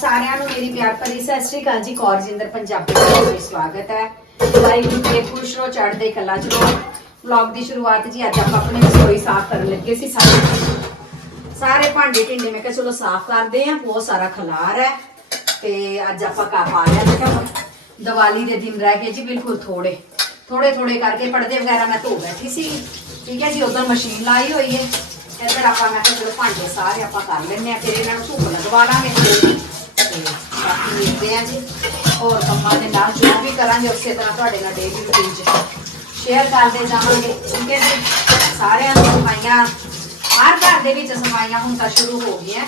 ਸਾਰਿਆਂ ਨੂੰ ਮੇਰੀ ਪਿਆਰ ਭਰੀ ਸਤਿ ਸ਼੍ਰੀ ਅਕਾਲ ਜੀ। ਕੌਰਜਿੰਦਰ ਪੰਜਾਬੀ ਵਿੱਚ ਸਵਾਗਤ ਹੈ। ਵਾਹਿਗੁਰੂ ਤੇ ਖੁਸ਼ ਰਹੋ, ਚੜ੍ਹਦੇ ਕਲਾ ਚ ਰਹੋ। ਵਲੌਗ ਦੀ ਸ਼ੁਰੂਆਤ ਜੀ, ਅੱਜ ਆਪਾਂ ਆਪਣੀ ਰਸੋਈ ਸਾਫ਼ ਕਰਨ ਲੱਗੇ ਸੀ ਸਾਰੇ। ਸਾਰੇ ਭਾਂਡੇ ਢਿੰਡੇ ਮੈਂ ਕਿਹਾ ਚਲੋ ਸਾਫ਼ ਕਰਦੇ ਆ ਬਹੁਤ ਸਾਰਾ ਖਲਾਰ ਹੈ। ਤੇ ਅੱਜ ਆਪਾਂ ਕਾ ਪਾ ਲਿਆ ਮੈਂ ਦੀਵਾਲੀ ਦੇ ਦਿਨ ਰਹਿ ਗਏ ਜੀ, ਬਿਲਕੁਲ ਥੋੜੇ ਥੋੜੇ ਥੋੜੇ ਕਰਕੇ ਪਰਦੇ ਵਗੈਰਾ ਮੈਂ ਧੋ ਬੈਠੀ ਸੀ। ਠੀਕ ਹੈ ਜੀ, ਉਧਰ ਮਸ਼ੀਨ ਲਾਈ ਹੋਈ ਹੈ। ਇੱਧਰ ਆਪਾਂ ਮੈਂ ਕਿਹਾ ਚਲੋ ਭਾਂਡੇ ਸਾਰੇ ਆਪਾਂ ਕਰ ਲੈਂਦੇ ਆ ਫਿਰ ਇਹਨਾਂ ਨੂੰ ਧੁੱਪ ਲਗਵਾ ਲਾਂਗੇ। ਤੇ ਬਾਕੀ ਮਿਲਦੇ ਆ ਜੀ। ਹੋਰ ਕੰਮਾਂ ਦੇ ਨਾਲ ਜੋ ਵੀ ਕਰਾਂਗੇ, ਉਸੇ ਤਰ੍ਹਾਂ ਤੁਹਾਡੇ ਨਾਲ ਡੇਲੀ ਰੂਟੀਨ ਚ ਸ਼ੇਅਰ ਕਰਦੇ ਜਾਵਾਂਗੇ। ਠੀਕ ਸਾਰਿਆਂ ਨੂੰ ਸਫਾਈਆਂ, ਹਰ ਘਰ ਦੇ ਵਿੱਚ ਸਫਾਈਆਂ ਹੁਣ ਤਾਂ ਸ਼ੁਰੂ ਹੋ ਗਈਆਂ।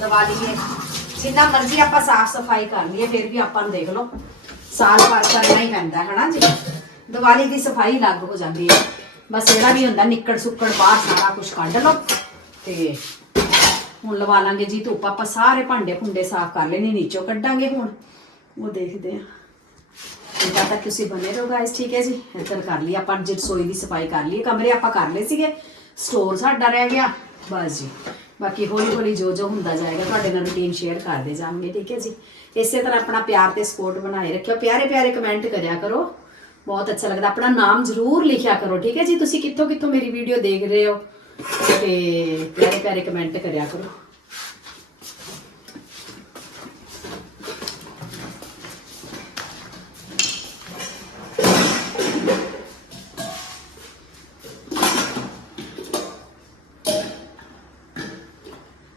ਦੀਵਾਲੀ ਦੇ ਜਿੰਨਾ ਮਰਜ਼ੀ ਆਪਾਂ ਸਾਫ਼ ਸਫ਼ਾਈ ਕਰ ਲਈਏ, ਫਿਰ ਵੀ ਆਪਾਂ ਨੂੰ ਦੇਖ ਲਓ, ਸਾਲ ਭਰ ਕਰਨਾ ਹੀ ਪੈਂਦਾ ਹੈ ਹਨਾ ਜੀ? ਦੀਵਾਲੀ ਦੀ ਸਫ਼ਾਈ ਲੱਗ ਹੋ ਜਾਂਦੀ ਹੈ। ਬਸ ਜਿਹੜਾ ਵੀ ਹੁੰਦਾ ਨਿੱਕੜ ਸੁੱਕੜ ਬਾਹਰ ਸਾਰਾ ਕੁਝ ਕੱਢ ਲਓ ਤੇ ਹੁਣ ਲਵਾ ਲਾਂਗੇ ਜੀ ਧੁੱਪ ਆਪਾਂ ਸਾਰੇ ਭਾਂਡੇ ਭੁੰਡੇ ਸਾਫ਼ ਕਰ ਲੈਣੇ ਨੀਚੋਂ ਕੱਢਾਂਗੇ ਹੁਣ। ਉਹ ਦੇਖਦੇ ਆ ਜਿੱਦਾਂ ਤੱਕ ਤੁਸੀਂ ਬਨੇ ਰਹੋ ਗਾਇਸ ਠੀਕ ਹੈ ਜੀ? ਇੱਧਰ ਕਰ ਲਈ ਆਪਾਂ ਜੇ ਰਸੋਈ ਦੀ ਸਫ਼ਾਈ ਕਰ ਲਈ ਕਮਰੇ ਆਪਾਂ ਕਰ ਲਏ ਸੀਗੇ ਸਟੋਰ ਸਾਡਾ ਰਹਿ ਗਿਆ। ਬਸ ਜੀ। ਬਾਕੀ ਹੌਲੀ ਹੌਲੀ ਜੋ ਜੋ ਹੁੰਦਾ ਜਾਏਗਾ ਤੁਹਾਡੇ ਨਾਲ ਰੁਟੀਨ ਸ਼ੇਅਰ ਕਰਦੇ ਜਾਵਾਂਗੇ ਠੀਕ ਹੈ ਜੀ? ਇਸੇ ਤਰ੍ਹਾਂ ਆਪਣਾ ਪਿਆਰ ਤੇ ਸਪੋਰਟ ਬਣਾਏ ਰੱਖਿਓ। ਪਿਆਰੇ ਪਿਆਰੇ ਕਮੈਂਟ ਕਰਿਆ ਕਰੋ। ਬਹੁਤ ਅੱਛਾ ਲੱਗਦਾ। ਆਪਣਾ ਨਾਮ ਜ਼ਰੂਰ ਲਿਖਿਆ ਕਰੋ ਠੀਕ ਹੈ ਜੀ? ਤੁਸੀਂ ਕਿੱਥੋਂ ਕਿੱਥੋਂ ਮੇਰੀ ਵੀਡੀਓ ਦੇਖ ਰਹੇ ਹੋ? ਤੇ ਪਿਆਰੇ ਪਿਆਰੇ ਕਮੈਂਟ ਕਰਿਆ ਕਰੋ।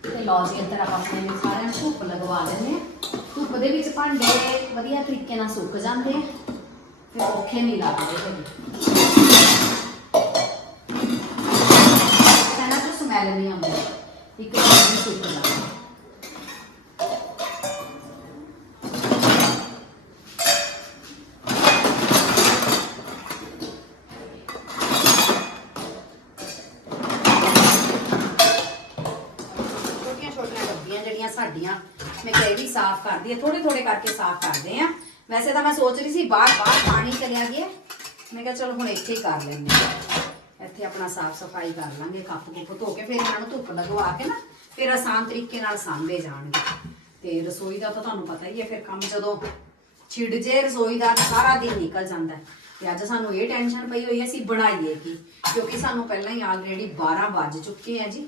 ਤੇ ਲਓ ਜੀ, ਇੱਧਰ ਆਪਾਂ ਆਪਣੇ ਸਾਰਿਆਂ ਨੂੰ ਧੁੱਪ ਲਗਵਾ ਲੈਂਦੇ ਹਾਂ। ਧੁੱਪ ਦੇ ਵਿੱਚ ਭਾਂਡੇ ਵਧੀਆ ਤਰੀਕੇ ਨਾਲ ਸੁੱਕ ਜਾਂਦੇ ਆ, ਤੇ ਔਖੇ ਨਹੀਂ ਲੱਗਦੇ ਹੈਗੇ। ਛੋਟੀਆਂ ਡੱਬੀਆਂ ਜਿਹੜੀਆਂ ਸਾਡੀਆਂ, ਮੈਂ ਕਿਹਾ ਇਹ ਵੀ ਸਾਫ਼ ਕਰਦੀ ਆ ਥੋੜੇ ਥੋੜੇ ਕਰਕੇ ਸਾਫ਼ ਕਰਦੇ ਆ ਵੈਸੇ ਤਾਂ ਮੈਂ ਸੋਚ ਰਹੀ ਸੀ, ਬਾਹਰ ਬਾਹਰ ਪਾਣੀ ਚਲਿਆ ਗਿਆ। ਮੈਂ ਕਿਹਾ ਚਲੋ ਹੁਣ ਇੱਥੇ ਹੀ ਕਰ ਲੈਂਦੇ ਆ ਇੱਥੇ ਆਪਣਾ ਸਾਫ਼ ਸਫ਼ਾਈ ਕਰ ਲਾਂਗੇ, ਕੱਪ ਕੁੱਪ ਧੋ ਕੇ ਫਿਰ ਇਹਨਾਂ ਨੂੰ ਧੁੱਪ ਲਗਵਾ ਕੇ ਨਾ ਫਿਰ ਆਸਾਨ ਤਰੀਕੇ ਨਾਲ ਸਾਂਭੇ ਜਾਣਗੇ। ਤੇ ਰਸੋਈ ਦਾ ਤਾਂ ਤੁਹਾਨੂੰ ਪਤਾ ਹੀ ਹੈ, ਫਿਰ ਕੰਮ ਜਦੋਂ ਛਿੜ ਜੇ, ਰਸੋਈ ਦਾ ਸਾਰਾ ਦਿਨ ਨਿਕਲ ਜਾਂਦਾ ਹੈ। ਤੇ ਅੱਜ ਸਾਨੂੰ ਇਹ ਟੈਨਸ਼ਨ ਪਈ ਹੋਈ ਹੈ, ਅਸੀਂ ਬਣਾਈਏ ਕੀ? ਕਿਉਂਕਿ ਸਾਨੂੰ ਪਹਿਲਾਂ ਹੀ ਆਲਰੇਡੀ 12 ਵੱਜ ਚੁੱਕੇ ਆ ਜੀ।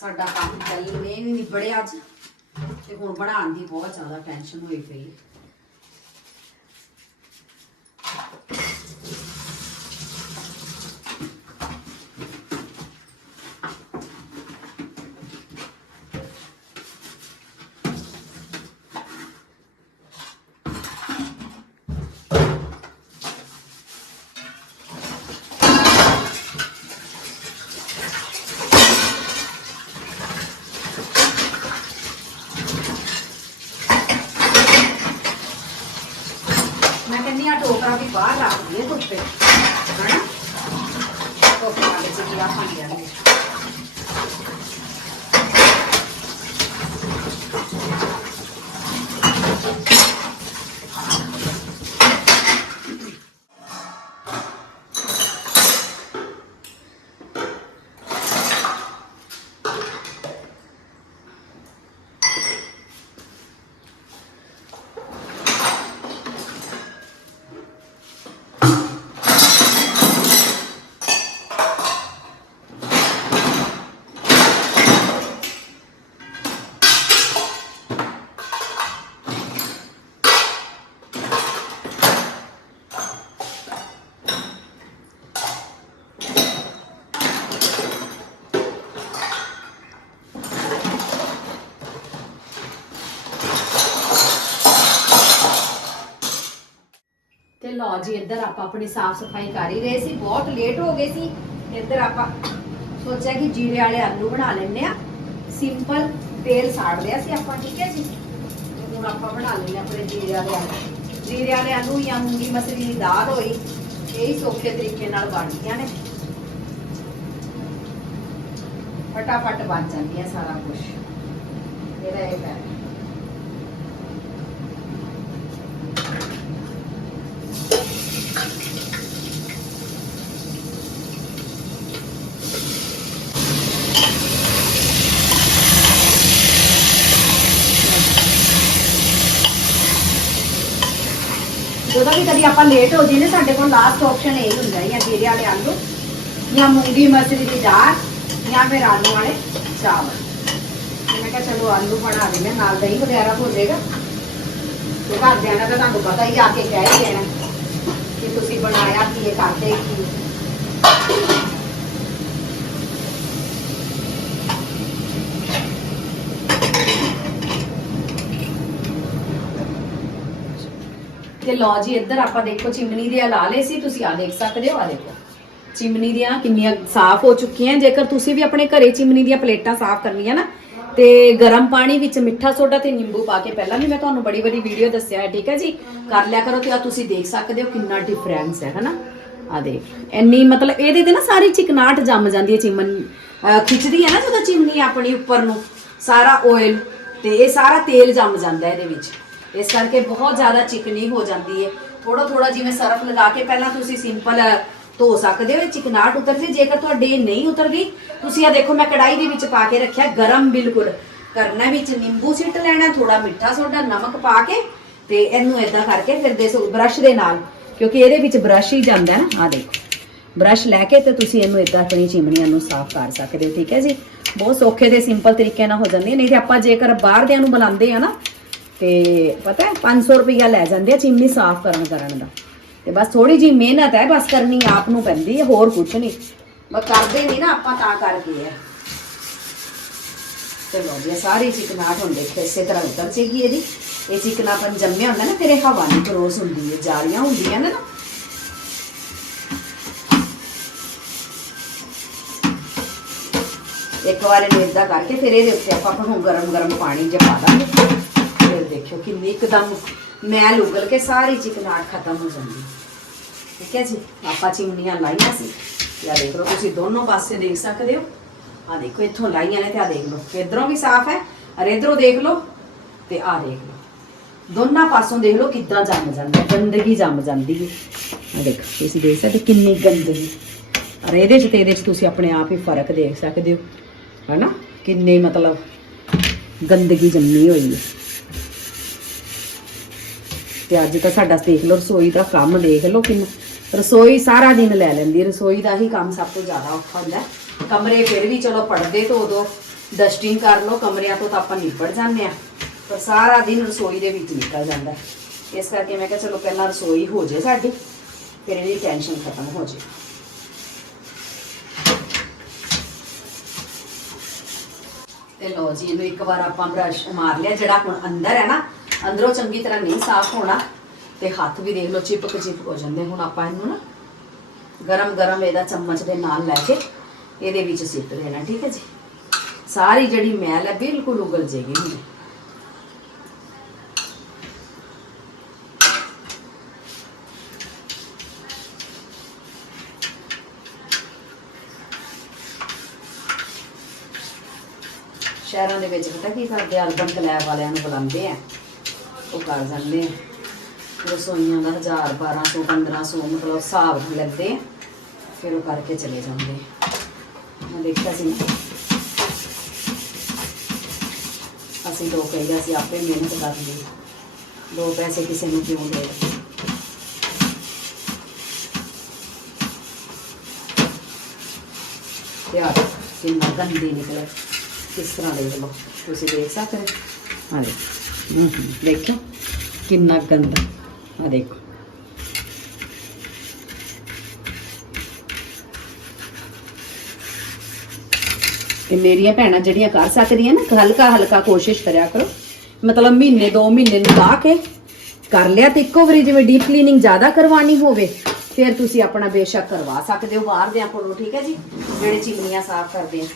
ਸਾਡਾ ਕੰਮ ਚੱਲ ਨਹੀਂ ਨਿਬੜਿਆ ਅੱਜ। ਤੇ ਹੁਣ ਬਣਾਉਣ ਦੀ ਬਹੁਤ ਜ਼ਿਆਦਾ ਟੈਨਸ਼ਨ ਹੋਈ ਪਈ ਹੈ ਮੈਂ ਕਹਿੰਦੀ ਵੀ ਬਾਹਰ ਰੱਖ ਦਈਏ ਧੁੱਪੇ। ਹਨਾ? ਟੋਕਰਾ ਵਾਲੇ ਚ ਕੀ ਪਾਣੀ ਜਾਂਦੇ ਤੇ ਲਓ ਜੀ, ਇੱਧਰ ਆਪਾਂ ਆਪਣੀ ਸਾਫ਼ ਸਫ਼ਾਈ ਕਰ ਹੀ ਰਹੇ ਸੀ, ਬਹੁਤ ਲੇਟ ਹੋ ਗਏ ਸੀ। ਇੱਧਰ ਆਪਾਂ ਸੋਚਿਆ ਕਿ ਜੀਰੇ ਵਾਲੇ ਆਲੂ ਬਣਾ ਲੈਂਦੇ ਆ ਸਿੰਪਲ ਤੇਲ ਸਾੜ ਲਿਆ ਸੀ ਆਪਾਂ, ਠੀਕ ਹੈ ਜੀ? ਹੁਣ ਆਪਾਂ ਬਣਾ ਲੈਂਦੇ ਆਪਣੇ ਜੀਰੇ ਵਾਲੇ ਆਲੂ। ਜੀਰੇ ਵਾਲੇ ਆਲੂ ਜਾਂ ਮੂੰਗੀ ਮਸਰੀ ਦੀ ਦਾਲ ਹੋਈ, ਇਹ ਹੀ ਸੌਖੇ ਤਰੀਕੇ ਨਾਲ ਬਣਦੀਆਂ ਨੇ। ਫਟਾਫਟ ਬਣ ਜਾਂਦੀਆਂ ਸਾਰਾ ਕੁਝ ਇਹਦਾ ਇਹ ਹੈ ਉਹਦਾ ਕਦੀ ਆਪਾਂ ਲੇਟ ਹੋ ਜੀ ਸਾਡੇ ਕੋਲ ਲਾਸਟ ਆਪਸ਼ਨ ਇਹ ਹੁੰਦਾ ਜਾਂ ਜੀਰੇ ਵਾਲੇ ਆਲੂ, ਜਾਂ ਮੂੰਗੀ ਮਸਰੀ ਦੀ ਦਾਲ, ਜਾਂ ਫਿਰ ਆਲੂ ਵਾਲੇ ਚਾਵਲ। ਮੈਂ ਕਿਹਾ ਚਲੋ ਆਲੂ ਬਣਾ ਦਿੰਦੇ ਨਾਲ ਦਹੀਂ ਵਗੈਰਾ ਹੋ ਜਾਏਗਾ ਤੇ ਘਰ ਦੇਣਾ ਤਾਂ ਤੁਹਾਨੂੰ ਪਤਾ ਹੀ ਆ ਕੇ ਕਹਿ ਹੀ ਦੇਣਾ ਕਿ ਤੁਸੀਂ ਬਣਾਇਆ ਕੀ ਇਹ ਕਰਦੇ ਕੀ ਤੇ ਲਓ ਜੀ, ਇੱਧਰ ਆਪਾਂ ਦੇਖੋ, ਚਿਮਨੀ ਦੇ ਲਾ ਲਏ ਸੀ ਤੁਸੀਂ ਆ ਦੇਖ ਸਕਦੇ ਹੋ ਆ ਦੇਖੋ। ਚਿਮਨੀ ਦੀਆਂ ਕਿੰਨੀਆਂ ਸਾਫ਼ ਹੋ ਚੁੱਕੀਆਂ ਜੇਕਰ ਤੁਸੀਂ ਵੀ ਆਪਣੇ ਘਰੇ ਚਿਮਨੀ ਦੀਆਂ ਪਲੇਟਾਂ ਸਾਫ਼ ਕਰਨੀਆਂ ਨਾ, ਤੇ ਗਰਮ ਪਾਣੀ ਵਿੱਚ ਮਿੱਠਾ ਸੋਡਾ ਤੇ ਨਿੰਬੂ ਪਾ ਕੇ ਪਹਿਲਾਂ ਵੀ ਮੈਂ ਤੁਹਾਨੂੰ ਬੜੀ ਬੜੀ ਵੀਡੀਓ ਦੱਸਿਆ ਹੈ, ਠੀਕ ਹੈ ਜੀ? ਕਰ ਲਿਆ ਕਰੋ ਤੇ ਆ ਤੁਸੀਂ ਦੇਖ ਸਕਦੇ ਹੋ ਕਿੰਨਾ ਡਿਫਰੈਂਸ ਹੈ, ਹਨਾ? ਆ ਦੇਖ, ਇੰਨੀ ਮਤਲਬ ਇਹਦੇ ਤੇ ਨਾ ਸਾਰੀ ਚਿਕਨਾਟ ਜੰਮ ਜਾਂਦੀ ਹੈ ਚਿਮਨ ਖਿੱਚਦੀ ਹੈ ਨਾ ਜਦੋਂ ਚਿਮਨੀ ਆਪਣੀ ਉੱਪਰ ਨੂੰ, ਸਾਰਾ ਆਇਲ ਤੇ ਇਹ ਸਾਰਾ ਤੇਲ ਜੰਮ ਜਾਂਦਾ ਇਹਦੇ ਵਿੱਚ। ਇਸ ਕਰਕੇ ਬਹੁਤ ਜ਼ਿਆਦਾ ਚਿਕਨੀ ਹੋ ਜਾਂਦੀ ਹੈ ਥੋੜਾ ਥੋੜਾ ਜਿਵੇਂ ਸਰਫ ਲਗਾ ਕੇ ਪਹਿਲਾਂ ਤੁਸੀਂ ਸਿੰਪਲ ਧੋ ਸਕਦੇ ਹੋ, ਇਹ ਚਿਕਨਾਟ ਉਤਰ ਜੇ ਜੇਕਰ ਤੁਹਾਡੇ ਇਹ ਨਹੀਂ ਉਤਰ ਗਈ ਤੁਸੀਂ ਆ ਦੇਖੋ, ਮੈਂ ਕੜਾਈ ਦੇ ਵਿੱਚ ਪਾ ਕੇ ਰੱਖਿਆ, ਗਰਮ ਬਿਲਕੁਲ। ਕਰਨਾ ਵਿੱਚ ਨਿੰਬੂ ਸਿੱਟ ਲੈਣਾ ਥੋੜਾ ਮਿੱਠਾ ਸੋਡਾ, ਨਮਕ ਪਾ ਕੇ, ਤੇ ਇਹਨੂੰ ਇਦਾਂ ਕਰਕੇ ਫਿਰ ਦੇ ਬ੍ਰਸ਼ ਦੇ ਨਾਲ। ਕਿਉਂਕਿ ਇਹਦੇ ਵਿੱਚ ਬ੍ਰਸ਼ ਹੀ ਜਾਂਦਾ ਹੈ ਨਾ ਆ ਦੇਖੋ। ਬ੍ਰਸ਼ ਲੈ ਕੇ ਤੇ ਤੁਸੀਂ ਇਹਨੂੰ ਇਦਾਂ ਆਪਣੀ ਚਿਮਨੀਆਂ ਨੂੰ ਸਾਫ਼ ਕਰ ਸਕਦੇ ਹੋ, ਠੀਕ ਹੈ ਜੀ? ਬਹੁਤ ਸੌਖੇ ਤੇ ਸਿੰਪਲ ਤਰੀਕੇ ਨਾਲ ਹੋ ਜਾਂਦੀ ਹੈ। ਨਹੀਂ ਤੇ ਆਪਾਂ ਜੇਕਰ ਬਾਹਰ ਦਿਆਂ ਨੂੰ ਬੁਲਾਉਂਦੇ ਆ ਨਾ ਤੇ ਪਤਾ ਹੈ 500 ਰੁਪਇਆ ਲੈ ਜਾਂਦੇ ਆ ਚਿਮਨੀ ਸਾਫ਼ ਕਰਨ ਕਰਨ ਦਾ। ਤੇ ਬਸ ਥੋੜੀ ਜੀ ਮਿਹਨਤ ਹੈ, ਬਸ ਕਰਨੀ ਆਪ ਨੂੰ ਪੈਂਦੀ ਹੈ, ਹੋਰ ਕੁਝ ਨਹੀਂ। ਬਸ ਕਰਦੇ ਨਹੀਂ ਨਾ ਆਪਾਂ ਤਾਂ ਕਰਕੇ ਹੈ ਚਲੋ ਜੀ ਸਾਰੀ ਚਿਕਨਾਟ ਹੁਣ ਦੇਖੋ, ਇਸੇ ਤਰ੍ਹਾਂ ਉਤਰ ਚੇਗੀ ਇਹਦੀ। ਇਹ ਚਿਕਨਾਪਨ ਜੰਮਿਆ ਹੁੰਦਾ ਨਾ, ਫਿਰ ਇਹ ਹਵਾ ਨਹੀਂ ਕਰੋਸ ਹੁੰਦੀ ਹੈ ਜਾਲੀਆਂ ਹੁੰਦੀਆਂ ਨੇ ਨਾ। ਇੱਕ ਵਾਰ ਇਹਨੂੰ ਏਦਾਂ ਕਰਕੇ ਫਿਰ ਇਹਦੇ ਉੱਤੇ ਆਪਾਂ ਨੂੰ ਗਰਮ ਗਰਮ ਪਾਣੀ ਜਿਹਾ ਪਾ ਦਾਂਗੇ। ਦੇਖਿਓ ਕਿੰਨੀ ਇੱਕਦਮ ਮੈਲ ਉਗਲ ਕੇ ਸਾਰੀ ਚਿਕਨਾਟ ਖਤਮ ਹੋ ਜਾਂਦੀ। ਠੀਕ ਹੈ ਜੀ? ਆਪਾਂ ਚਿਮਨੀਆਂ ਲਾਈਆਂ ਸੀ। ਤੇ ਆ ਦੇਖ ਲਓ, ਤੁਸੀਂ ਦੋਨੋਂ ਪਾਸੇ ਦੇਖ ਸਕਦੇ ਹੋ। ਆ ਦੇਖੋ, ਇੱਥੋਂ ਲਾਈਆਂ ਨੇ ਤੇ ਆ ਦੇਖ ਲਓ। ਇਧਰੋਂ ਵੀ ਸਾਫ਼ ਹੈ ਔਰ ਇਧਰੋਂ ਦੇਖ ਲਓ ਤੇ ਆ ਦੇਖ ਲਓ। ਦੋਨਾਂ ਪਾਸੋਂ ਦੇਖ ਲਓ ਕਿੱਦਾਂ ਜੰਮ ਜਾਂਦਾ, ਗੰਦਗੀ ਜੰਮ ਜਾਂਦੀ ਹੈ। ਆ ਦੇਖੋ, ਤੁਸੀਂ ਦੇਖ ਸਕਦੇ ਕਿੰਨੀ ਗੰਦਗੀ। ਔਰ ਇਹਦੇ ਚ ਤੇ ਇਹਦੇ ਚ ਤੁਸੀਂ ਆਪਣੇ ਆਪ ਹੀ ਫ਼ਰਕ ਦੇਖ ਸਕਦੇ ਹੋ। ਹੈਨਾ? ਕਿੰਨੇ ਮਤਲਬ ਗੰਦਗੀ ਜੰਮੀ ਹੋਈ ਹੈ। ਤੇ ਅੱਜ ਤਾਂ ਸਾਡਾ ਦੇਖ ਲਓ, ਰਸੋਈ ਦਾ ਕੰਮ ਦੇਖ ਲਓ ਕਿੰਨਾ। ਰਸੋਈ ਸਾਰਾ ਦਿਨ ਲੈ ਲੈਂਦੀ, ਰਸੋਈ ਦਾ ਹੀ ਕੰਮ ਸਭ ਤੋਂ ਜ਼ਿਆਦਾ ਔਖਾ ਹੁੰਦਾ। ਕਮਰੇ ਫਿਰ ਵੀ ਚਲੋ ਪੜਦੇ ਧੋ ਦੋ ਡਸਟਿੰਗ ਕਰ ਲਓ, ਕਮਰਿਆਂ ਤੋਂ ਤਾਂ ਆਪਾਂ ਨਿਬੜ ਜਾਂਦੇ ਆ ਪਰ ਸਾਰਾ ਦਿਨ ਰਸੋਈ ਦੇ ਵਿੱਚ ਨਿਕਲ ਜਾਂਦਾ। ਇਸ ਕਰਕੇ ਮੈਂ ਕਿਹਾ ਚਲੋ ਪਹਿਲਾਂ ਰਸੋਈ ਹੋ ਜੇ ਸਾਡੀ, ਫਿਰ ਇਹਦੀ ਟੈਨਸ਼ਨ ਖਤਮ ਹੋ ਜੇ। ਤੇ ਲੋ ਜੀ, ਇਹਨੂੰ ਇੱਕ ਵਾਰ ਆਪਾਂ ਬ੍ਰਸ਼ ਮਾਰ ਲਿਆ, ਜਿਹੜਾ ਹੁਣ ਅੰਦਰ ਹੈ ਨਾ ਅੰਦਰੋਂ ਚੰਗੀ ਤਰ੍ਹਾਂ ਨਹੀਂ ਸਾਫ਼ ਹੋਣਾ ਤੇ ਹੱਥ ਵੀ ਦੇਖ ਲਓ ਚਿਪਕ ਚਿਪਕ ਹੋ ਜਾਂਦੇ ਹੁਣ ਆਪਾਂ ਇਹਨੂੰ ਨਾ ਗਰਮ ਗਰਮ ਇਹਦਾ ਚਮਚ ਦੇ ਨਾਲ ਲੈ ਕੇ ਇਹਦੇ ਵਿੱਚ ਸਿੱਟ ਦੇਣਾ, ਠੀਕ ਹੈ ਜੀ? ਸਾਰੀ ਜਿਹੜੀ ਮੈਲ ਹੈ ਬਿਲਕੁਲ ਉਗਲ ਜੇਗੀ ਹੁਣ। ਸ਼ਹਿਰਾਂ ਦੇ ਵਿੱਚ ਪਤਾ ਕੀ ਕਰਦੇ ਆ ਅਲਬਨ ਕਲੈਬ ਵਾਲਿਆਂ ਨੂੰ ਬੁਲਾਉਂਦੇ ਆ। ਉਹ ਕਰ ਜਾਂਦੇ ਆ। ਰਸੋਈਆਂ ਦਾ 1000 1200 1500 ਮਤਲਬ ਹਿਸਾਬ ਲੈਂਦੇ ਆ। ਫਿਰ ਉਹ ਕਰਕੇ ਚਲੇ ਜਾਂਦੇ ਮੈਂ ਦੇਖਿਆ ਸੀ। ਅਸੀਂ ਲੋਕ ਕਹਿੰਦੇ ਅਸੀਂ ਆਪੇ ਮਿਹਨਤ ਕਰਦੇ ਦੋ ਪੈਸੇ ਕਿਸੇ ਨੂੰ ਕਿਉਂ ਦੇ ਤੇ ਆ ਦੇਖੋ, ਕਿੰਨਾ ਗੰਦੀ ਨਿਕਲਿਆ ਕਿਸ ਤਰ੍ਹਾਂ ਦੇਖ ਲਓ? ਤੁਸੀਂ ਦੇਖ ਸਕਦੇ ਹੋ? ਹਾਂ ਦੇਖੋ ਕਿੰਨਾ ਗੰਦਾ। ਆ ਦੇਖੋ। ਤੇ ਮੇਰੀਆਂ ਭੈਣਾਂ ਜਿਹੜੀਆਂ ਕਰ ਸਕਦੀਆਂ ਨਾ, ਹਲਕਾ ਹਲਕਾ ਕੋਸ਼ਿਸ਼ ਕਰਿਆ ਕਰੋ। ਮਤਲਬ ਮਹੀਨੇ, ਦੋ ਮਹੀਨੇ ਨੂੰ ਲਾ ਕੇ ਕਰ ਲਿਆ ਤੇ ਇੱਕੋ ਵਾਰੀ ਜਿਵੇਂ ਡੀਪ ਕਲੀਨਿੰਗ ਜ਼ਿਆਦਾ ਕਰਵਾਣੀ ਹੋਵੇ, ਫਿਰ ਤੁਸੀਂ ਆਪਣਾ ਬੇਸ਼ੱਕ ਕਰਵਾ ਸਕਦੇ ਹੋ। ਬਾਹਰ ਦੇ ਕੋਲੋਂ, ਠੀਕ ਹੈ ਜੀ? ਜਿਹੜੇ ਚਿਮਨੀਆਂ ਸਾਫ਼ ਕਰਦੇ ਆ।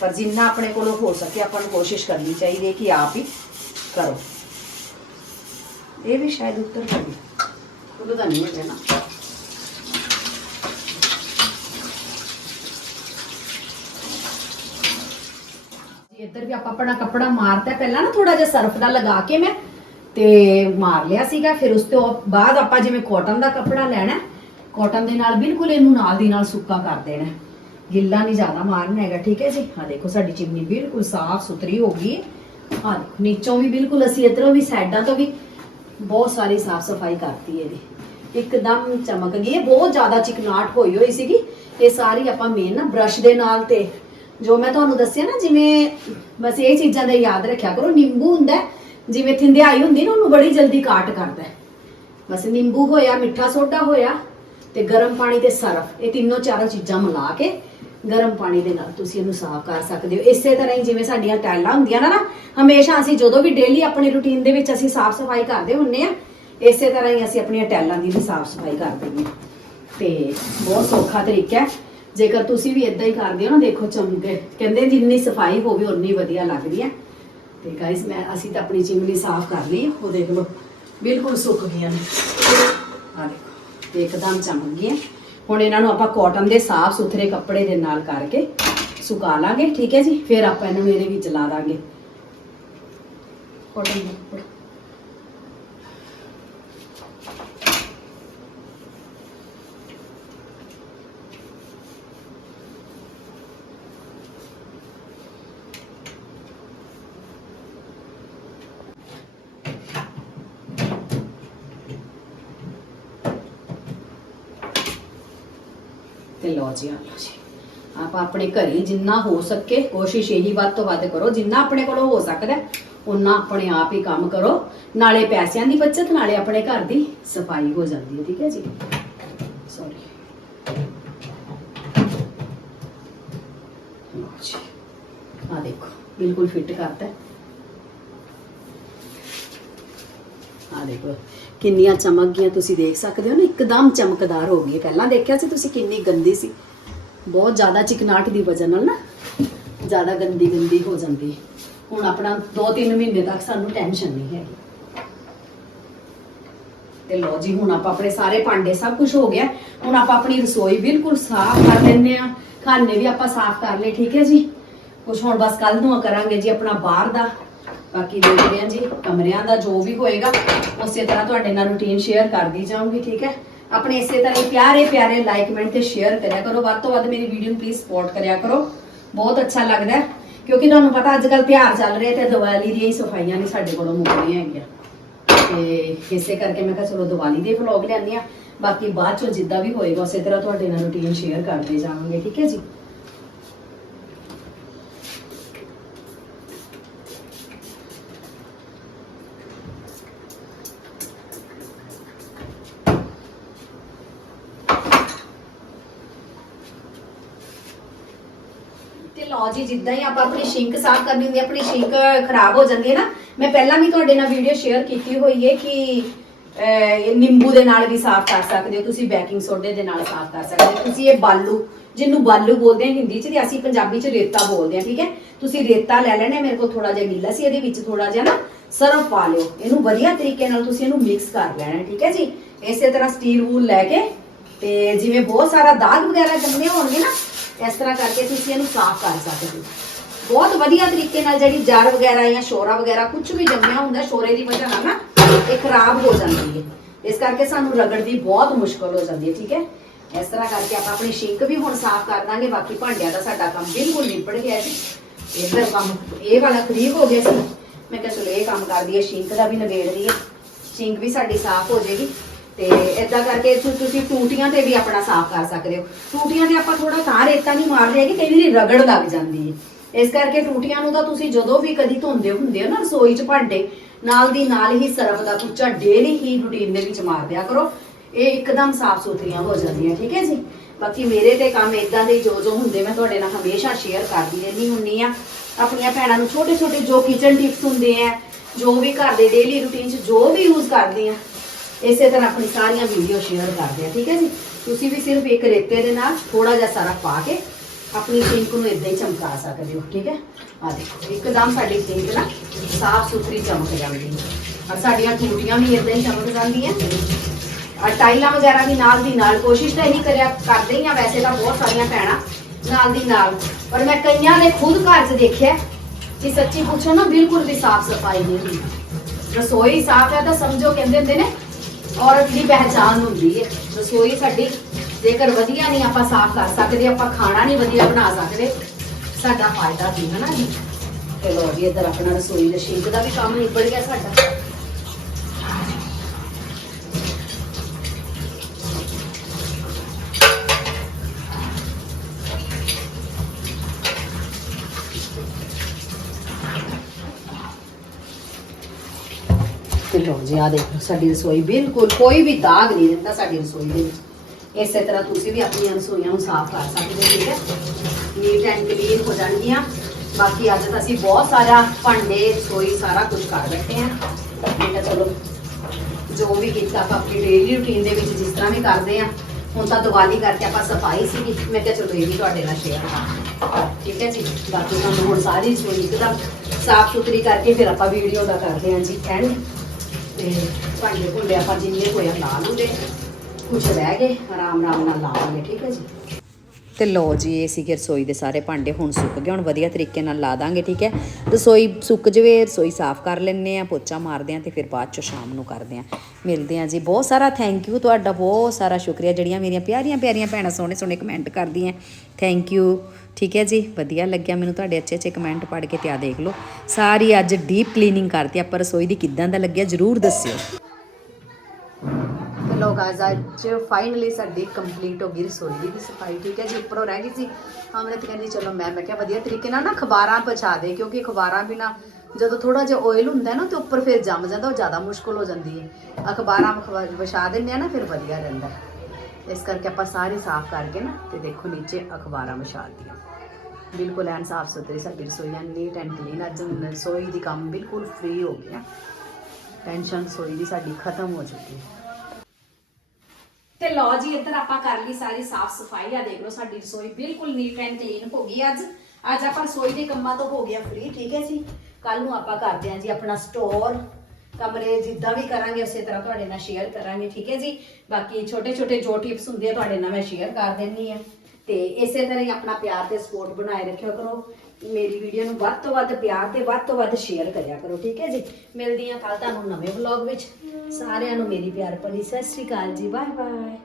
ਪਰ ਜਿੰਨਾ ਆਪਣੇ ਕੋਲੋਂ ਹੋ ਸਕੇ ਆਪਾਂ ਨੂੰ ਕੋਸ਼ਿਸ਼ ਕਰਨੀ ਚਾਹੀਦੀ ਹੈ ਕਿ ਆਪ ਹੀ ਕਰੋ। ਇਹ ਵੀ ਸ਼ਾਇਦ ਉੱਤਰ ਪੜੀ ਉਹਦਾ ਤਾਂ ਨਹੀਂ ਹੈ ਨਾ ਇੱਧਰ ਵੀ ਆਪਾਂ ਆਪਣਾ ਕੱਪੜਾ ਮਾਰਤਾ। ਪਹਿਲਾਂ ਨਾ ਥੋੜਾ ਜਿਹਾ ਸਰਫ ਦਾ ਲਗਾ ਕੇ ਮੈਂ ਤੇ ਮਾਰ ਲਿਆ ਸੀਗਾ। ਫਿਰ ਉਸ ਤੋਂ ਬਾਅਦ ਆਪਾਂ ਜਿਵੇਂ ਕਾਟਨ ਦਾ ਕੱਪੜਾ ਲੈਣਾ ਕਾਟਨ ਦੇ ਨਾਲ ਬਿਲਕੁਲ ਇਹਨੂੰ ਨਾਲ ਦੀ ਨਾਲ ਸੁੱਕਾ ਕਰ ਦੇਣਾ ਗਿੱਲਾ ਨਹੀਂ ਜ਼ਿਆਦਾ ਮਾਰਨਾ ਹੈਗਾ, ਠੀਕ ਹੈ ਜੀ? ਹਾਂ ਦੇਖੋ, ਸਾਡੀ ਚਿਮਨੀ ਬਿਲਕੁਲ ਸਾਫ਼ ਸੁਥਰੀ ਹੋ ਗਈ। ਹਾਂ, ਨੀਚੋਂ ਵੀ ਬਿਲਕੁਲ ਅਸੀਂ ਇੱਧਰੋਂ ਵੀ, ਸਾਈਡਾਂ ਤੋਂ ਵੀ ਬਹੁਤ ਸਾਰੀ ਸਾਫ਼ ਸਫ਼ਾਈ ਕਰਤੀ ਇਹਦੀ ਇੱਕਦਮ ਚਮਕ ਗਈ ਹੈ, ਬਹੁਤ ਜ਼ਿਆਦਾ ਚਿਕਨਾਟ ਹੋਈ ਹੋਈ ਸੀਗੀ। ਇਹ ਸਾਰੀ ਆਪਾਂ ਮੇਨ ਨਾ ਬ੍ਰਸ਼ ਦੇ ਨਾਲ ਤੇ ਜੋ ਮੈਂ ਤੁਹਾਨੂੰ ਦੱਸਿਆ ਨਾ, ਜਿਵੇਂ ਬਸ ਇਹ ਚੀਜ਼ਾਂ ਦਾ ਯਾਦ ਰੱਖਿਆ ਕਰੋ, ਨਿੰਬੂ ਹੁੰਦਾ ਜਿਵੇਂ ਥਿੰਦਿਆਈ ਹੁੰਦੀ ਨਾ, ਉਹਨੂੰ ਬੜੀ ਜਲਦੀ ਕਾਟ ਕਰਦਾ ਬਸ ਨਿੰਬੂ ਹੋਇਆ, ਮਿੱਠਾ ਸੋਡਾ ਹੋਇਆ ਤੇ ਗਰਮ ਪਾਣੀ ਤੇ ਸਰਫ, ਇਹ ਤਿੰਨੋਂ ਚਾਰੋਂ ਚੀਜ਼ਾਂ ਮਿਲਾ ਕੇ ਗਰਮ ਪਾਣੀ ਦੇ ਨਾਲ ਤੁਸੀਂ ਇਹਨੂੰ ਸਾਫ਼ ਕਰ ਸਕਦੇ ਹੋ। ਇਸੇ ਤਰ੍ਹਾਂ ਹੀ ਜਿਵੇਂ ਸਾਡੀਆਂ ਟੈਲਾਂ ਹੁੰਦੀਆਂ ਨਾ ਨਾ, ਹਮੇਸ਼ਾ ਅਸੀਂ ਜਦੋਂ ਵੀ ਡੇਲੀ ਆਪਣੀ ਰੁਟੀਨ ਦੇ ਵਿੱਚ ਅਸੀਂ ਸਾਫ਼ ਸਫ਼ਾਈ ਕਰਦੇ ਹੁੰਨੇ ਆ ਇਸੇ ਤਰ੍ਹਾਂ ਹੀ ਅਸੀਂ ਆਪਣੀਆਂ ਟੈਲਾਂ ਦੀ ਵੀ ਸਾਫ਼ ਸਫ਼ਾਈ ਕਰਦੇ ਹਾਂ। ਤੇ ਬਹੁਤ ਸੌਖਾ ਤਰੀਕਾ ਹੈ। ਜੇਕਰ ਤੁਸੀਂ ਵੀ ਇਦਾਂ ਹੀ ਕਰਦੇ ਹੋ ਨਾ, ਦੇਖੋ ਚਮਕੇ ਕਹਿੰਦੇ ਜਿੰਨੀ ਸਫ਼ਾਈ ਹੋਵੇ ਉਨੀ ਵਧੀਆ ਲੱਗਦੀ ਹੈ। ਤੇ ਗਾਇਸ ਮੈਂ, ਅਸੀਂ ਤਾਂ ਆਪਣੀ ਚਿਮਨੀ ਸਾਫ਼ ਕਰ ਲਈ, ਉਹ ਦੇਖ ਲਓ, ਬਿਲਕੁਲ ਸੁੱਕ ਗਈਆਂ ਨੇ। ਆ ਦੇਖੋ, ਤੇ ਇੱਕਦਮ ਚਮਕ ਗਈਆਂ। ਹੁਣ ਇਹਨਾਂ ਨੂੰ ਆਪਾਂ ਕਾਟਨ ਦੇ ਸਾਫ਼ ਸੁਥਰੇ ਕੱਪੜੇ ਦੇ ਨਾਲ ਕਰਕੇ ਸੁਕਾ ਲਾਂਗੇ, ਠੀਕ ਹੈ ਜੀ? ਫਿਰ ਆਪਾਂ ਇਹਨੂੰ ਇਹਦੇ ਵਿੱਚ ਲਾ ਦਾਂਗੇ। ਕਾਟਨ ਦੇ ਕੱਪੜੇ ਜੀ। ਆ ਆਪਣੇ ਘਰੇ ਜਿੰਨਾ ਹੋ ਸਕੇ ਕੋਸ਼ਿਸ਼ ਇਹੀ ਵੱਧ ਤੋਂ ਵੱਧ ਕਰੋ, ਜਿੰਨਾ ਆਪਣੇ ਕੋਲੋਂ ਹੋ ਸਕਦਾ ਉਨਾ ਆਪਣੇ ਆਪ ਹੀ ਕੰਮ ਕਰੋ। ਨਾਲੇ ਪੈਸਿਆਂ ਦੀ ਬਚਤ, ਨਾਲੇ ਆਪਣੇ ਘਰ ਦੀ ਸਫ਼ਾਈ ਹੋ ਜਾਂਦੀ ਹੈ, ਠੀਕ ਹੈ ਜੀ? ਸੌਰੀ ਆ ਦੇਖੋ, ਬਿਲਕੁਲ ਫਿੱਟ ਕਰਤਾ ਆ ਦੇਖੋ। ਕਿੰਨੀਆਂ ਚਮਕ ਗਈਆਂ ਤੁਸੀਂ ਦੇਖ ਸਕਦੇ ਹੋ ਨਾ, ਇੱਕਦਮ ਚਮਕਦਾਰ ਹੋ ਗਈ ਪਹਿਲਾਂ ਦੇਖਿਆ ਸੀ ਤੁਸੀਂ ਕਿੰਨੀ ਗੰਦੀ ਸੀ। ਬਹੁਤ ਜ਼ਿਆਦਾ ਚਿਕਨਾਟ ਦੀ ਵਜ੍ਹਾ ਨਾਲ ਨਾ, ਜ਼ਿਆਦਾ ਗੰਦੀ ਗੰਦੀ ਹੋ ਜਾਂਦੀ ਹੁਣ ਆਪਣਾ 2-3 ਮਹੀਨੇ ਤੱਕ ਸਾਨੂੰ ਟੈਨਸ਼ਨ ਨਹੀਂ ਹੈਗੀ। ਤੇ ਲੋ ਜੀ, ਹੁਣ ਆਪਾਂ ਆਪਣੇ ਸਾਰੇ ਭਾਂਡੇ ਸਭ ਕੁਝ ਹੋ ਗਿਆ। ਹੁਣ ਆਪਾਂ ਆਪਣੀ ਰਸੋਈ ਬਿਲਕੁਲ ਸਾਫ਼ ਕਰ ਲੈਂਦੇ ਆ ਖਾਨੇ ਵੀ ਆਪਾਂ ਸਾਫ਼ ਕਰ ਲਏ, ਠੀਕ ਹੈ ਜੀ? ਕੁਝ ਹੁਣ ਬਸ ਕੱਲ ਨੂੰ ਕਰਾਂਗੇ ਜੀ ਆਪਣਾ ਬਾਹਰ ਦਾ। ਬਾਕੀ ਦੇਖਦੇ ਹਾਂ ਜੀ, ਕਮਰਿਆਂ ਦਾ ਜੋ ਵੀ ਹੋਏਗਾ, ਉਸੇ ਤਰ੍ਹਾਂ ਤੁਹਾਡੇ ਨਾਲ ਰੁਟੀਨ ਸ਼ੇਅਰ ਕਰਦੀ ਜਾਊਂਗੀ, ਠੀਕ ਹੈ? ਆਪਣੇ ਇਸੇ ਤਰ੍ਹਾਂ ਹੀ ਪਿਆਰੇ ਪਿਆਰੇ ਲਾਈਕ ਕਮੈਂਟ ਤੇ ਸ਼ੇਅਰ ਕਰਿਆ ਕਰੋ। ਵੱਧ ਤੋਂ ਵੱਧ ਮੇਰੀ ਵੀਡੀਓ ਨੂੰ ਪਲੀਜ਼ ਸਪੋਰਟ ਕਰਿਆ ਕਰੋ। ਬਹੁਤ ਅੱਛਾ ਲੱਗਦਾ ਹੈ, ਕਿਉਂਕਿ ਤੁਹਾਨੂੰ ਪਤਾ ਅੱਜ ਕੱਲ ਤਿਉਹਾਰ ਚੱਲ ਰਹੇ ਤੇ ਦੀਵਾਲੀ ਦੀਆਂ ਹੀ ਸਫਾਈਆਂ ਨਹੀਂ ਸਾਡੇ ਕੋਲੋਂ ਮੁੱਕਦੀਆਂ ਹੈਗੀਆਂ। ਤੇ ਇਸੇ ਕਰਕੇ ਮੈਂ ਕਿਹਾ ਚਲੋ ਦੀਵਾਲੀ ਦੇ ਵਲੌਗ ਲਿਆਉਂਦੇ ਆ ਬਾਕੀ ਬਾਅਦ ਚੋਂ ਜਿੱਦਾਂ ਵੀ ਹੋਏਗਾ, ਉਸੇ ਤਰ੍ਹਾਂ ਤੁਹਾਡੇ ਨਾਲ ਰੁਟੀਨ ਸ਼ੇਅਰ ਕਰਦੇ ਜਾਵਾਂਗੇ, ਠੀਕ ਹੈ ਜੀ ਤੇ ਲਓ ਜੀ ਜਿੱਦਾਂ ਹੀ ਆਪਾਂ ਆਪਣੀ ਸ਼ਿੰਕ ਸਾਫ਼ ਕਰਨੀ ਹੁੰਦੀ ਹੈ ਆਪਣੀ ਸ਼ਿੰਕ ਖਰਾਬ ਹੋ ਜਾਂਦੀ ਹੈ ਨਾ, ਮੈਂ ਪਹਿਲਾਂ ਵੀ ਤੁਹਾਡੇ ਨਾਲ ਵੀਡੀਓ ਸ਼ੇਅਰ ਕੀਤੀ ਹੋਈ ਹੈ ਕਿ ਇਹ ਨਿੰਬੂ ਦੇ ਨਾਲ ਵੀ ਸਾਫ਼ ਕਰ ਸਕਦੇ ਹੋ ਤੁਸੀਂ ਬੇਕਿੰਗ ਸੋਡੇ ਦੇ ਨਾਲ ਸਾਫ਼ ਕਰ ਸਕਦੇ ਹੋ। ਤੁਸੀਂ ਇਹ ਬਾਲੂ, ਜਿਹਨੂੰ ਬਾਲੂ ਬੋਲਦੇ ਆ ਹਿੰਦੀ 'ਚ, ਤੇ ਅਸੀਂ ਪੰਜਾਬੀ 'ਚ ਰੇਤਾ ਬੋਲਦੇ ਆ, ਠੀਕ ਹੈ? ਤੁਸੀਂ ਰੇਤਾ ਲੈ ਲੈਣਾ ਮੇਰੇ ਕੋਲ ਥੋੜਾ ਜਿਹਾ ਨੀਲਾ ਸੀ, ਇਹਦੇ ਵਿੱਚ ਥੋੜਾ ਜਿਹਾ ਨਾ ਸਰਫ ਪਾ ਲਿਓ। ਇਹਨੂੰ ਵਧੀਆ ਤਰੀਕੇ ਨਾਲ ਤੁਸੀਂ ਇਹਨੂੰ ਮਿਕਸ ਕਰ ਲੈਣਾ ਠੀਕ ਹੈ ਜੀ? ਇਸੇ ਤਰ੍ਹਾਂ ਸਟੀਲ ਵੂਲ ਲੈ ਕੇ, ਤੇ ਜਿਵੇਂ ਬਹੁਤ ਸਾਰਾ ਦਾਗ ਵਗੈਰਾ ਜੰਮੇ ਹੋਣਗੇ ਨਾ ਇਸ ਤਰ੍ਹਾਂ ਕਰਕੇ ਤੁਸੀਂ ਇਹਨੂੰ ਸਾਫ਼ ਕਰ ਸਕਦੇ ਹੋ। ਬਹੁਤ ਵਧੀਆ ਤਰੀਕੇ ਨਾਲ ਜਿਹੜੀ ਜੜ ਵਗੈਰਾ ਜਾਂ ਸ਼ੋਰਾ ਵਗੈਰਾ ਕੁਝ ਵੀ ਜੰਮਿਆ ਹੁੰਦਾ, ਸ਼ੋਰੇ ਦੀ ਵਜ੍ਹਾ ਨਾਲ ਨਾ ਇਹ ਖਰਾਬ ਹੋ ਜਾਂਦੀ ਹੈ। ਇਸ ਕਰਕੇ ਸਾਨੂੰ ਰਗੜਦੀ ਬਹੁਤ ਮੁਸ਼ਕਲ ਹੋ ਜਾਂਦੀ ਹੈ, ਠੀਕ ਹੈ? ਇਸ ਤਰ੍ਹਾਂ ਕਰਕੇ ਆਪਾਂ ਆਪਣੀ ਸ਼ਿੰਕ ਵੀ ਹੁਣ ਸਾਫ਼ ਕਰ ਦਾਂਗੇ, ਬਾਕੀ ਭਾਂਡਿਆਂ ਦਾ ਸਾਡਾ ਕੰਮ ਬਿਲਕੁਲ ਨਿਬੜ ਗਿਆ ਜੀ। ਇਧਰ ਕੰਮ, ਇਹ ਵਾਲਾ ਫ੍ਰੀ ਹੋ ਗਿਆ ਸੀ। ਮੈਂ ਕਿਹਾ ਚਲੋ ਇਹ ਕੰਮ ਕਰ ਦਈਏ ਸ਼ਿੰਕ ਦਾ ਵੀ ਨਿਬੇੜ ਦਈਏ ਸ਼ਿੰਕ ਵੀ ਸਾਡੀ ਸਾਫ਼ ਹੋ ਜਾਏਗੀ। ਤੇ ਇਦਾਂ ਕਰਕੇ ਤੁ- ਤੁਸੀਂ ਟੂਟੀਆਂ ਤੇ ਵੀ ਆਪਣਾ ਸਾਫ਼ ਕਰ ਸਕਦੇ ਹੋ। ਟੂਟੀਆਂ ਤੇ ਆਪਾਂ ਥੋੜਾ ਤਾਂ ਰੇਤਾ ਨਹੀਂ ਮਾਰਦੇ ਹੈਗੇ ਕਈ ਵਾਰੀ ਰਗੜ ਲੱਗ ਜਾਂਦੀ ਹੈ। ਇਸ ਕਰਕੇ ਟੂਟੀਆਂ ਨੂੰ ਤਾਂ ਤੁਸੀਂ ਜਦੋਂ ਵੀ ਕਦੀ ਧੋਂਦੇ ਹੁੰਦੇ ਹੋ ਨਾ, ਰਸੋਈ 'ਚ ਭਾਂਡੇ, ਨਾਲ ਦੀ ਨਾਲ ਹੀ ਸਰਫ ਦਾ ਕੁਚਾ ਡੇਲੀ ਹੀ ਰੂਟੀਨ ਦੇ ਵਿੱਚ ਮਾਰ ਦਿਆ ਕਰੋ। ਇਹ ਇੱਕਦਮ ਸਾਫ਼ ਸੁਥਰੀਆਂ ਹੋ ਜਾਂਦੀਆਂ, ਠੀਕ ਹੈ ਜੀ? ਬਾਕੀ ਮੇਰੇ ਤੇ ਕੰਮ ਇਦਾਂ ਦੇ ਜੋ ਜੋ ਹੁੰਦੇ, ਮੈਂ ਤੁਹਾਡੇ ਨਾਲ ਹਮੇਸ਼ਾ ਸ਼ੇਅਰ ਕਰਦੀ ਰਹਿੰਦੀ ਹੁੰਨੀ ਆ ਆਪਣੀਆਂ ਭੈਣਾਂ ਨੂੰ ਛੋਟੇ ਛੋਟੇ ਜੋ ਕਿਚਨ ਟਿਪਸ ਹੁੰਦੇ ਆ, ਜੋ ਵੀ ਘਰ ਦੇ ਡੇਲੀ ਰੂਟੀਨ 'ਚ ਜੋ ਵੀ ਯੂਜ਼ ਕਰਦੀ ਆ ਇਸੇ ਤਰ੍ਹਾਂ ਆਪਣੀ ਸਾਰੀਆਂ ਵੀਡੀਓ ਸ਼ੇਅਰ ਕਰਦੇ ਆ, ਠੀਕ ਹੈ ਜੀ? ਤੁਸੀਂ ਵੀ ਸਿਰਫ ਇੱਕ ਰੇਤੇ ਦੇ ਨਾਲ ਥੋੜਾ ਜਿਹਾ ਸਾਰਾ ਪਾ ਕੇ ਆਪਣੀ ਸਿੰਕ ਨੂੰ ਇਦਾਂ ਹੀ ਚਮਕਾ ਸਕਦੇ ਹੋ, ਠੀਕ ਹੈ? ਆ ਦੇਖੋ, ਇੱਕਦਮ ਸਾਡੀ ਸਿੰਕ ਨਾ ਸਾਫ਼ ਸੁਥਰੀ ਚਮਕ ਜਾਂਦੀ ਹੈ ਔਰ ਸਾਡੀਆਂ ਟੂਟੀਆਂ ਵੀ ਇਦਾਂ ਹੀ ਚਮਕ ਜਾਂਦੀਆਂ। ਔਰ ਟਾਈਲਾਂ ਵਗੈਰਾ ਵੀ ਨਾਲ ਦੀ ਨਾਲ, ਕੋਸ਼ਿਸ਼ ਤਾਂ ਇਹੀ ਕਰਿਆ ਕਰਦੇ ਹੀ ਆ, ਵੈਸੇ ਤਾਂ ਬਹੁਤ ਸਾਰੀਆਂ ਪੈਣਾ ਨਾਲ ਦੀ ਨਾਲ। ਪਰ ਮੈਂ ਕਈਆਂ ਦੇ ਖੁਦ ਘਰ 'ਚ ਦੇਖਿਆ ਕਿ ਸੱਚੀ ਪੁੱਛੋ ਨਾ, ਬਿਲਕੁਲ ਵੀ ਸਾਫ਼ ਸਫ਼ਾਈ ਨਹੀਂ ਹੁੰਦੀ। ਰਸੋਈ ਸਾਫ਼ ਹੈ ਤਾਂ ਸਮਝੋ, ਕਹਿੰਦੇ ਹੁੰਦੇ ਨੇ ਔਰਤ ਦੀ ਪਹਿਚਾਨ ਹੁੰਦੀ ਹੈ। ਰਸੋਈ ਸਾਡੀ, ਜੇਕਰ ਵਧੀਆ ਨਹੀਂ ਆਪਾਂ ਸਾਫ਼ ਕਰ ਸਕਦੇ, ਆਪਾਂ ਖਾਣਾ ਨਹੀਂ ਵਧੀਆ ਬਣਾ ਸਕਦੇ, ਸਾਡਾ ਫਾਇਦਾ ਕੀ ਹੈ ਨਾ ਜੀ ਚਲੋ ਜੀ, ਇੱਧਰ ਆਪਣਾ ਰਸੋਈ ਦੇ ਸ਼ਿੰਕ ਦਾ ਵੀ ਕੰਮ ਨਿਬੜ ਗਿਆ ਸਾਡਾ। ਤੇ ਲਓ ਜੀ, ਆ ਦੇਖੋ, ਸਾਡੀ ਰਸੋਈ ਬਿਲਕੁਲ ਕੋਈ ਵੀ ਦਾਗ ਨਹੀਂ ਰਹਿੰਦਾ ਸਾਡੀ ਰਸੋਈ ਦੇ ਵਿੱਚ। ਇਸੇ ਤਰ੍ਹਾਂ ਤੁਸੀਂ ਵੀ ਆਪਣੀਆਂ ਰਸੋਈਆਂ ਨੂੰ ਸਾਫ਼ ਕਰ ਸਕਦੇ ਹੋ, ਠੀਕ ਹੈ? ਨੀਟ ਐਂਡ ਕਲੀਨ ਹੋ ਜਾਣਗੀਆਂ। ਬਾਕੀ ਅੱਜ ਤਾਂ ਅਸੀਂ ਬਹੁਤ ਸਾਰਾ ਭਾਂਡੇ, ਰਸੋਈ, ਸਾਰਾ ਕੁਝ ਕਰ ਬੈਠੇ ਹਾਂ। ਮੈਂ ਚਲੋ। ਜੋ ਵੀ ਕੀਤਾ ਆਪਾਂ ਆਪਣੀ ਡੇਲੀ ਰੁਟੀਨ ਦੇ ਵਿੱਚ ਜਿਸ ਤਰ੍ਹਾਂ ਵੀ ਕਰਦੇ ਆ ਹੁਣ ਤਾਂ ਦੀਵਾਲੀ ਕਰਕੇ ਆਪਾਂ ਸਫ਼ਾਈ ਸੀਗੀ। ਮੈਂ ਕਿਹਾ ਚਲੋ, ਇਹ ਵੀ ਤੁਹਾਡੇ ਨਾਲ ਸ਼ੇਅਰ ਕਰਾਂ। ਠੀਕ ਹੈ ਜੀ? ਬਾਕੀ ਤੁਹਾਨੂੰ ਹੁਣ ਸਾਰੀ ਰਸੋਈ ਇੱਕਦਮ ਸਾਫ਼ ਸੁਥਰੀ ਕਰਕੇ ਫਿਰ ਆਪਾਂ ਵੀਡੀਓ ਦਾ ਕਰਦੇ ਹਾਂ ਜੀ। ਐਂਡ ਤੇ ਭਾਂਡੇ ਭੁੰਡੇ ਆਪਾਂ ਜਿੰਨੇ ਹੋਇਆ ਲਾ ਲੂਗੇ। ਕੁਝ ਰਹਿ ਗਏ, ਆਰਾਮ ਆਰਾਮ ਨਾਲ ਲਾਵਾਂਗੇ ਠੀਕ ਹੈ ਜੀ? ਤੇ ਲੋ ਜੀ, ਇਹ ਸੀਗੇ ਰਸੋਈ ਦੇ ਸਾਰੇ ਭਾਂਡੇ, ਹੁਣ ਸੁੱਕ ਗਏ, ਹੁਣ ਵਧੀਆ ਤਰੀਕੇ ਨਾਲ ਲਾ ਦਾਂਗੇ, ਠੀਕ ਹੈ? ਰਸੋਈ ਸੁੱਕ ਜਵੇ, ਰਸੋਈ ਸਾਫ਼ ਕਰ ਲੈਣੇ ਆ ਪੋਚਾ ਮਾਰਦੇ ਆ ਤੇ ਫਿਰ ਬਾਅਦ ਚ ਸ਼ਾਮ ਨੂੰ ਕਰਦੇ ਆ ਮਿਲਦੇ ਆ ਜੀ, ਬਹੁਤ ਸਾਰਾ ਥੈਂਕ ਯੂ ਤੁਹਾਡਾ, ਬਹੁਤ ਸਾਰਾ ਸ਼ੁਕਰੀਆ, ਜਿਹੜੀਆਂ ਮੇਰੀਆਂ ਪਿਆਰੀਆਂ ਪਿਆਰੀਆਂ ਭੈਣਾਂ ਸੋਹਣੇ ਸੋਹਣੇ ਕਮੈਂਟ ਕਰਦੀਆਂ। ਥੈਂਕ ਯੂ ਠੀਕ ਹੈ ਜੀ, ਵਧੀਆ ਲੱਗਿਆ ਮੈਨੂੰ ਤੁਹਾਡੇ ਅੱਛੇ ਅੱਛੇ ਕਮੈਂਟ ਪੜ੍ਹ ਕੇ ਤੇ ਆ ਦੇਖ ਲਓ। ਸਾਰੀ ਅੱਜ ਡੀਪ ਕਲੀਨਿੰਗ ਕਰਤੀ, ਆਪਾਂ ਰਸੋਈ ਦੀ ਕਿੱਦਾਂ ਦਾ ਲੱਗਿਆ ਜਰੂਰ ਦੱਸਿਓ। ਲੋ ਗਾਇਸ ਅੱਜ ਫਾਈਨਲੀ ਸਾਡੀ ਕੰਪਲੀਟ ਹੋ ਗਈ ਰਸੋਈ ਦੀ ਸਫ਼ਾਈ, ਠੀਕ ਹੈ ਜੀ, ਉੱਪਰੋਂ ਰਹਿ ਗਈ ਸੀ। ਹਮਨੇ ਕਹਿੰਦੀ, ਚਲੋ ਮੈਂ ਮੈਂ ਕਿਹਾ ਵਧੀਆ ਤਰੀਕੇ ਨਾਲ ਨਾ ਅਖਬਾਰਾਂ ਪਛਾ ਦੇ, ਕਿਉਂਕਿ ਅਖਬਾਰਾਂ ਬਿਨਾ ਜਦੋਂ ਥੋੜਾ ਜਿਹਾ ਆਇਲ ਹੁੰਦਾ ਨਾ, ਤੇ ਉੱਪਰ ਫਿਰ ਜੰਮ ਜਾਂਦਾ, ਉਹ ਜ਼ਿਆਦਾ ਮੁਸ਼ਕਲ ਹੋ ਜਾਂਦੀ ਹੈ। ਅਖਬਾਰਾਂ ਵਿਖਵਾ- ਵਿਛਾ ਦਿੰਦੇ ਆ ਨਾ, ਫਿਰ ਵਧੀਆ ਰਹਿੰਦਾ ਇਸ ਕਰਕੇ ਆਪਾਂ ਸਾਰੀ ਸਾਫ਼ ਕਰਕੇ ਨਾ ਤੇ ਦੇਖੋ ਨੀਚੇ ਅਖਬਾਰਾਂ ਵਿਛਾ ਦਿੱਤੀਆਂ ਬਿਲਕੁਲ ਐਨ ਸਾਫ਼ ਸੁਥਰੀ ਸਾਡੀ ਰਸੋਈਆਂ ਨੀਟ ਐਂਡ ਕਲੀਨ ਅੱਜ ਰਸੋਈ ਦੀ ਕੰਮ ਬਿਲਕੁਲ ਫ੍ਰੀ ਹੋ ਗਿਆ ਟੈਨਸ਼ਨ ਰਸੋਈ ਦੀ ਸਾਡੀ ਖਤਮ ਹੋ ਚੁੱਕੀ ਹੈ ਤੇ ਲਓ ਜੀ, ਇੱਧਰ ਆਪਾਂ ਕਰ ਲਈ ਸਾਰੀ ਸਾਫ਼ ਸਫ਼ਾਈ। ਆ ਦੇਖ ਲਓ ਸਾਡੀ ਰਸੋਈ ਬਿਲਕੁਲ ਨੀਟ ਐਂਡ ਕਲੀਨ ਹੋ ਗਈ ਅੱਜ। ਅੱਜ ਆਪਾਂ ਰਸੋਈ ਦੇ ਕੰਮਾਂ ਤੋਂ ਹੋ ਗਿਆ ਫ੍ਰੀ ਠੀਕ ਹੈ ਜੀ? ਕੱਲ ਨੂੰ ਆਪਾਂ ਕਰਦੇ ਹਾਂ ਜੀ ਆਪਣਾ ਸਟੋਰ ਕਮਰੇ ਜਿੱਦਾਂ ਵੀ ਕਰਾਂਗੇ, ਉਸੇ ਤਰ੍ਹਾਂ ਤੁਹਾਡੇ ਨਾਲ ਸ਼ੇਅਰ ਕਰਾਂਗੇ, ਠੀਕ ਹੈ ਜੀ? ਬਾਕੀ ਛੋਟੇ ਛੋਟੇ ਜੋ ਟਿਪਸ ਹੁੰਦੇ ਆ, ਤੁਹਾਡੇ ਨਾਲ ਮੈਂ ਸ਼ੇਅਰ ਕਰ ਦਿੰਨੀ ਆ ਤੇ ਇਸੇ ਤਰ੍ਹਾਂ ਹੀ ਆਪਣਾ ਪਿਆਰ ਤੇ ਸਪੋਰਟ ਬਣਾਏ ਰੱਖਿਆ ਕਰੋ। ਮੇਰੀ ਵੀਡੀਓ ਨੂੰ ਵੱਧ ਤੋਂ ਵੱਧ ਪਿਆਰ ਤੇ ਵੱਧ ਤੋਂ ਵੱਧ ਸ਼ੇਅਰ ਕਰਿਆ ਕਰੋ, ਠੀਕ ਹੈ ਜੀ? ਮਿਲਦੀ ਆ ਕੱਲ ਤੁਹਾਨੂੰ ਨਵੇਂ ਵਲੌਗ ਵਿੱਚ। ਸਾਰਿਆਂ ਨੂੰ ਮੇਰੀ ਪਿਆਰ ਭਰੀ, ਸਤਿ ਸ਼੍ਰੀ ਅਕਾਲ ਜੀ ਬਾਏ ਬਾਏ